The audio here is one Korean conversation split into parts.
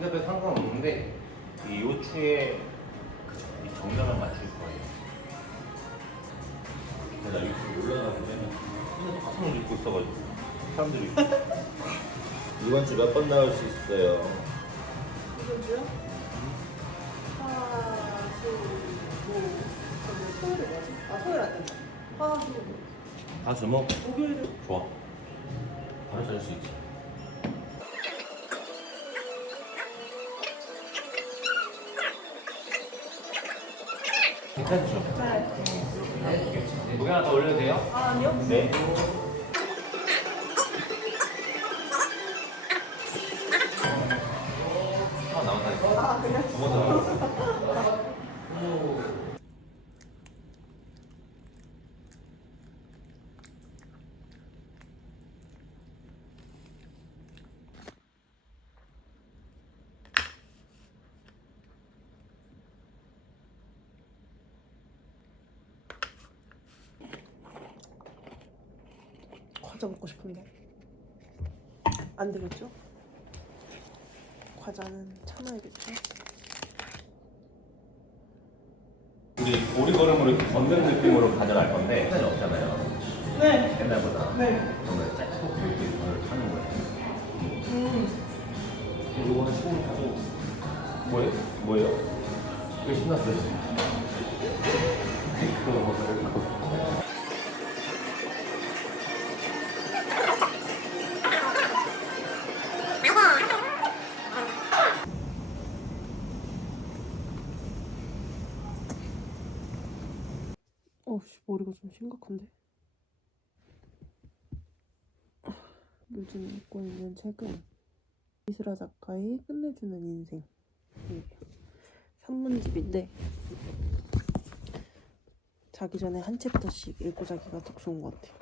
빼도 상관없는데 이 요추에 이 정면을 맞출 거예요. 내가 여기 올라가면 손에 가슴을 입고 있어가지고 사람들이 이번 주 몇 번 나올 수 있어요? 이번 주요? 화, 수, 목, 그다음에 토요일에 뭐지? 아 토요일 안 된다. 화, 수, 목. 다 주먹 목요일에 좋아. 바로 잘수 있지. 괜찮죠? 네. 무게 하나 더 올려도 돼요? 아 아니요? 네. 과자 먹고 싶은데 안 되겠죠? 과자는 참아야겠죠? 우리 오리걸음으로 이렇게 걷는 느낌으로 가져갈 건데 시간이 없잖아요. 네. 옛날보다. 네. 정말 짧고 굵게 이걸 하는 거예요. 음. 이거는 처음 하고 뭐예요? 뭐예요? 왜 신났어요? 그거 먹어요. 심각한데. 요즘 읽고 있는 책은 이슬아 작가의 끝내주는 인생. 산문집인데 자기 전에 한 챕터씩 읽고 자기가 딱 좋은 것 같아요.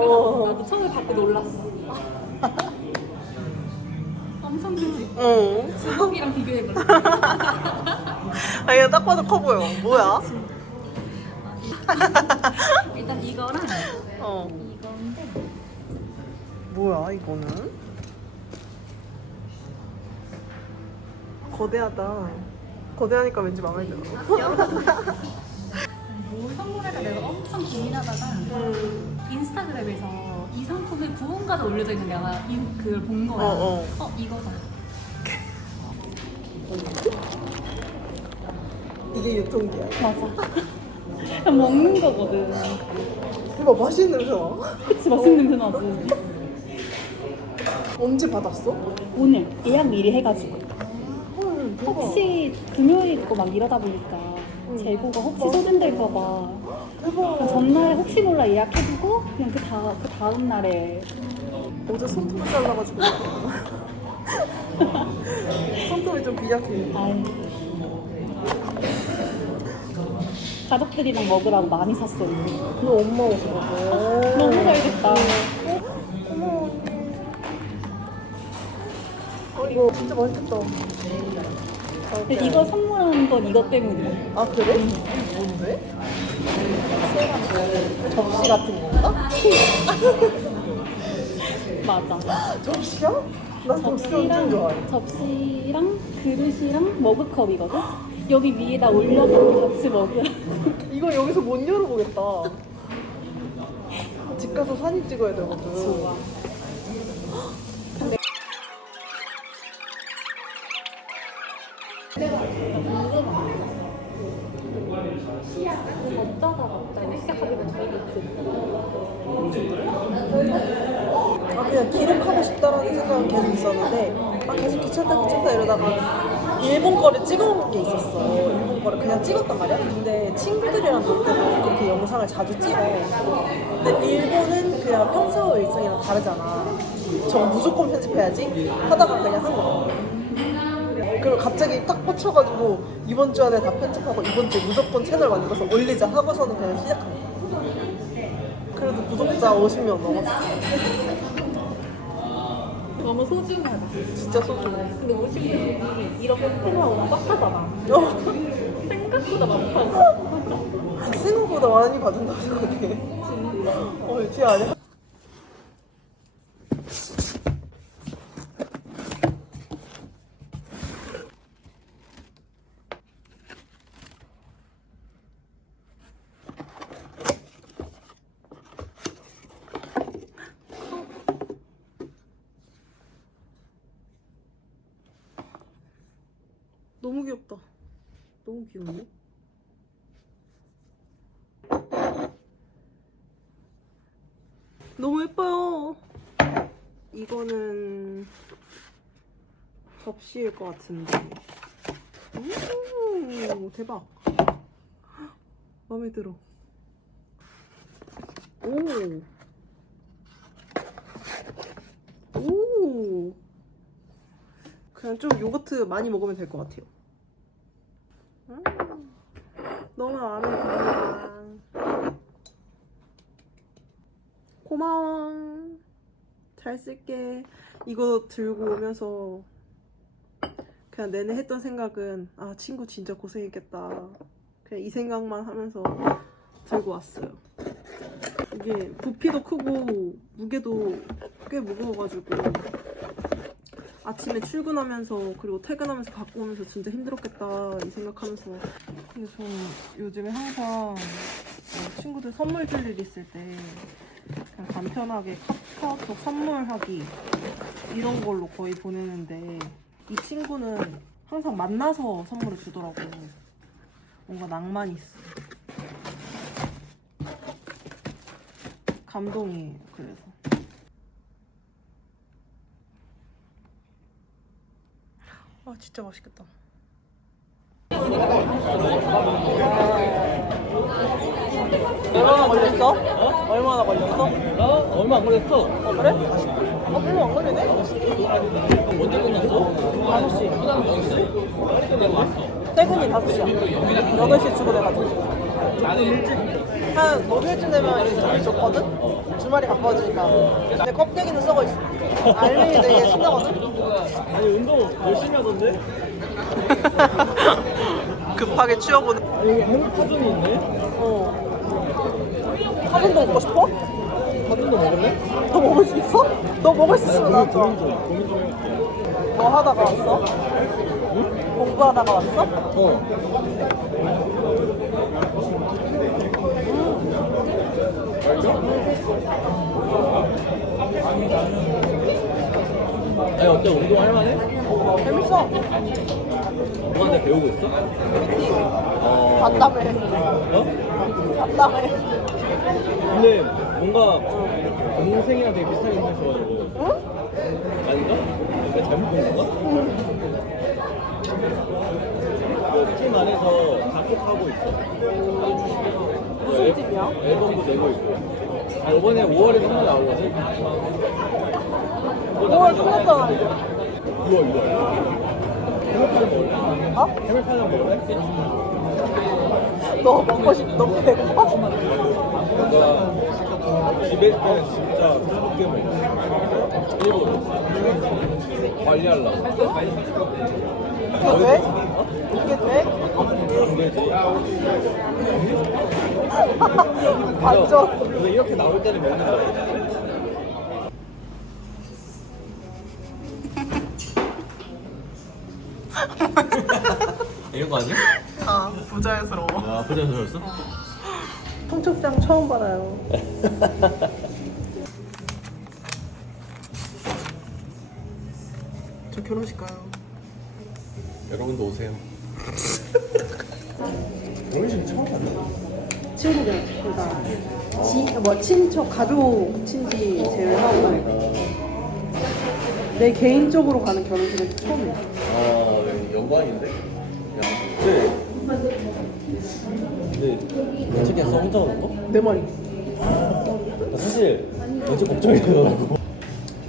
나도 처음에 받고 놀랐어. 엄청 크지? 응. 주먹이랑 비교해볼래. 아, 얘 딱 봐도 커 보여. 뭐야? 일단 이거랑 어. 이건데 뭐야, 이거는? 거대하다. 거대하니까 왠지 마음에 들어. 뭘 선물할까 내가 엄청 고민하다가 음. 인스타그램에서 이 상품에 구원가도 올려져 있는 내가 이, 그걸 본 거야. 어, 어. 이거다. 이게 유통기야. 맞아. 그냥 먹는 거거든. 이거 맛있는 냄새 나. 그치 맛있는 냄새 나지. 언제 받았어? 오늘 예약 미리 해가지고. 헐, 대박. 혹시 금요일 있고 막 이러다 보니까 응. 재고가 혹시 소진될까봐 대박. 전날 혹시 몰라 예약해두고 그냥 그, 다, 그 다음 날에 어제 손톱을 잘라가지고. 손톱이 좀 비약해. 가족들이랑 먹으라고 많이 샀어요. 너 엄마 먹어. 너무 잘됐다. 어, 이거 진짜 맛있겠다. 근데 이거 선물한 건 이것 때문이야. 아 그래? 뭔데? 접시 같은 건가? 맞아. 접시야? 난 접시 엄청 좋아해. 접시랑 접시랑 그릇이랑 머그컵이거든. 여기 위에다 올려서 같이 먹으라. 이거 여기서 못 열어보겠다. 집 가서 사진 찍어야 되거든. 좋아. 어쩌다 갑자기 시작하게 된 저희가 아 그냥 기록하고 싶다라는 생각은 계속 있었는데 아 계속 귀찮다 귀찮다 이러다가 일본 거를 찍어온 게 있었어. 일본 거를 그냥 찍었단 말이야. 근데 친구들이랑 놀 때도 그렇게 영상을 자주 찍어. 근데 일본은 그냥 평소 일정이랑 다르잖아. 저거 무조건 편집해야지 하다가 그냥 한 거야 그리고 갑자기 딱 꽂혀가지고 이번 주 안에 다 편집하고 이번 주에 무조건 채널 만들어서 올리자 하고서는 그냥 시작한 거야 그래도 구독자 50명 넘었어 너무 소중하다. 진짜 소중해 근데 50명이 이런 오면 빡하잖아. 어. 생각보다 많다고. 생각보다 많이 받은다고 생각해. 어, 티 아니야? 너무 귀엽다. 너무 귀여운데? 너무 예뻐요. 이거는 접시일 것 같은데. 오, 대박. 마음에 들어. 오. 오. 그냥 좀 요거트 많이 먹으면 될 것 같아요. 음, 너무 마음에 듭니다. 고마워. 잘 쓸게. 이거 들고 오면서 그냥 내내 했던 생각은 아 친구 진짜 고생했겠다. 그냥 이 생각만 하면서 들고 왔어요. 이게 부피도 크고 무게도 꽤 무거워가지고 아침에 출근하면서 그리고 퇴근하면서 갖고 오면서 진짜 힘들었겠다 이 생각하면서 근데 저는 요즘에 항상 어, 친구들 선물 줄 일 있을 때 그냥 간편하게 카카오톡 선물하기 이런 걸로 거의 보내는데 이 친구는 항상 만나서 선물을 주더라고. 뭔가 낭만이 있어. 감동이에요 그래서. 아 진짜 맛있겠다 얼마나 걸렸어? 얼마나 걸렸어? 어? 얼마 안 걸렸어? 어 그래? 어 별로 안 걸리네? 언제 끝났어? 5시 빨리 끝내고 왔어. 퇴근이 5시야 8시 출근해가지고 나는 일찍. 한 목요일쯤 되면 이제 잠이 좋거든? 주말이 가까워지니까 근데 껍데기는 썩어 있어 알맹이 되게 신나거든? 아니 운동 열심히 하던데? 급하게 치워보는 여기 해물 파전이 있네? 어 파전도 먹고 싶어? 파전도 먹을래? 너 먹을 수 있어? 너 먹을 수 있으면 나 좋아 고민 좀, 고민 좀 해. 뭐 하다가 왔어? 공부하다가 왔어? 어. 아니 어때 운동 할만해? 재밌어. 누구한테 배우고 있어? 어. 봤다며. 어? 봤다며. 근데 뭔가 동생이랑 되게 비슷하게 생겼어가지고 응? 아닌가? 내가 잘못 본 건가? 그팀 안에서 작곡하고 있어. 무슨 앨- 팀이야? 앨범도 내고 있고. 아, 이번에 5월에도 하나 나오거든? 5월 끝났잖아. 6월, 6월. 해물파전 먹을래? 어? 너 먹고 싶, 너 배고파? 집에 있을 진짜 그렇게 먹어. 일부러. 관리하려고. 이게 돼? 이게 돼? 안 되지. 완전. 근데 이렇게 나올 때는 먹는 거야. 거 아니야? 아, 부자연스러워. 아, 부자연스러웠어? 청첩장 처음 받아요. 저 결혼식 가요. 여러분도 오세요. 결혼식 처음 봤나? 친구들, 그러니까 지, 뭐 친척, 가족 친지 제외하고 내 개인적으로 가는 결혼식은 처음이야. 아, 네, 영광인데? 야, 근데. 근데, 괜찮겠어? 혼자 오는 거? 내 말이. 나 사실, 먼저 걱정이 되더라고.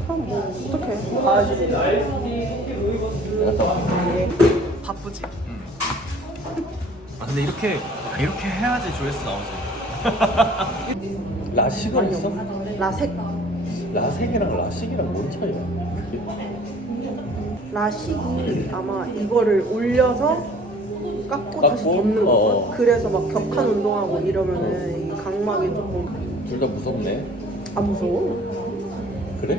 그럼 뭐 어떡해. 가야지. 갔다 올게. 바쁘지. 아 근데 이렇게 이렇게 해야지 조회수 나오지. 라식은 있어? 라색. 라색이랑 라식이랑 뭔 차이야? 라식이 아마 이거를 올려서 깎고 다시 깎고? 덮는 거. 어. 그래서 막 격한 운동하고 이러면은 이 각막이 조금 둘 다 무섭네. 안 무서워. 그래?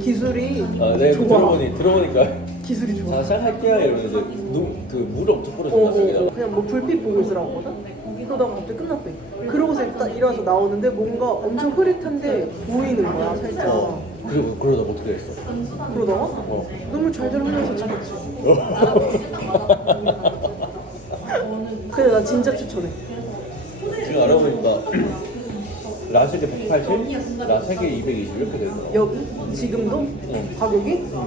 기술이 아, 네 좋아. 들어보니 들어보니까 기술이 좋아. 자 시작할게요 이러면서 눈 그물 엄청 어, 뿌려준다 어, 저기다가. 어, 그냥 뭐 불빛 보고 있으라고 하거든? 그러다가 갑자기 끝났대. 그러고서 딱 일어나서 나오는데 뭔가 엄청 흐릿한데 보이는 거야, 살짝. 어. 그리고 그러다가 어떻게 됐어? 그러다가 어. 눈물 잘잘 흘려서 찍었지. 근데 나 진짜 추천해. 지금 알아보니까 라식이 180, 라색이 220 이렇게 되더라고. 여기? 지금도? 응. 가격이? 아,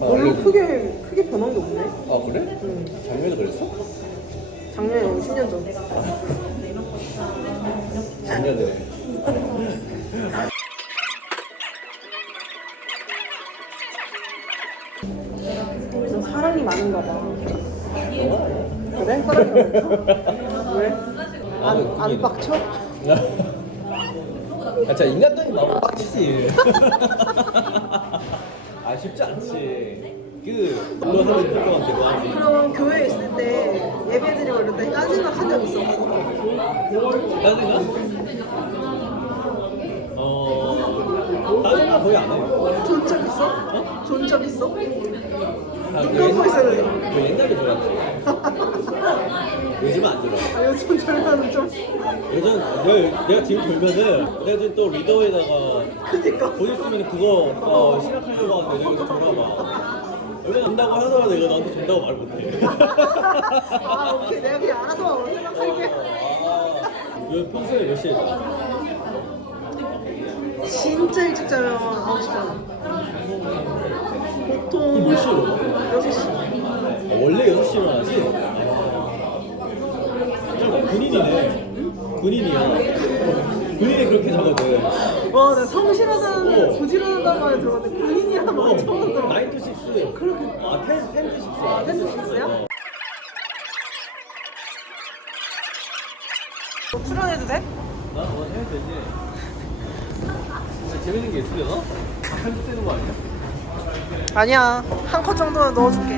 별로 원래- 크게, 크게 변한 게 없네. 아 그래? 응. 작년에도 그랬어? 작년에 10년 전. 작년에. 너 사랑이 많은가 봐. 어? 그래? 사랑이? 왜? 아, 안, 안 빡쳐? 아, 진짜 인간적인 마음은 빡치지. 아, 쉽지 않지. 그, 하면 될것 같기도 하지. 그럼 교회에 있을 때 예배 드리고 이럴 때딴 생각 한 적 있어? 없어? 딴 생각? 어, 딴 생각 거의 안 해요. 존적 있어? 존적 있어? 아, 눈그 감고 돼. 그 옛날에 좋았지. 요즘은 안 들어. 아, 요즘 젊어는 좀 요즘 내가, 내가 지금 돌면은 내가 지금 또 리더에다가 크니까 곧 있으면 그거 어, 시작하려고 하는데 내가 이거 돌아봐. 원래 된다고 하더라도 내가 너한테 준다고 말 못해. 아 오케이 내가 그냥 알아서 생각할게 아, 요 평소에 몇 시에 자? 진짜 일찍 자면 9시 반 보통 몇 시에 일어나? 6시 아, 원래 6시에 일어나지? 아, 군인이네. 군인이야. 군인이 그렇게 자거든. 와 내가 성실하다는 어. 부지런하다는 말을 들었는데 군인이라는 말 처음 들어 9 to 6. 그렇게 아, 10, 10 to 6. 아, 10 to 6 야? 어. 너 출연해도 돼? 나 오늘 해야 되지. 재밌는 게 있으려나? 아, 편집되는 거 아니야? 아니야 한 컷 정도는 넣어줄게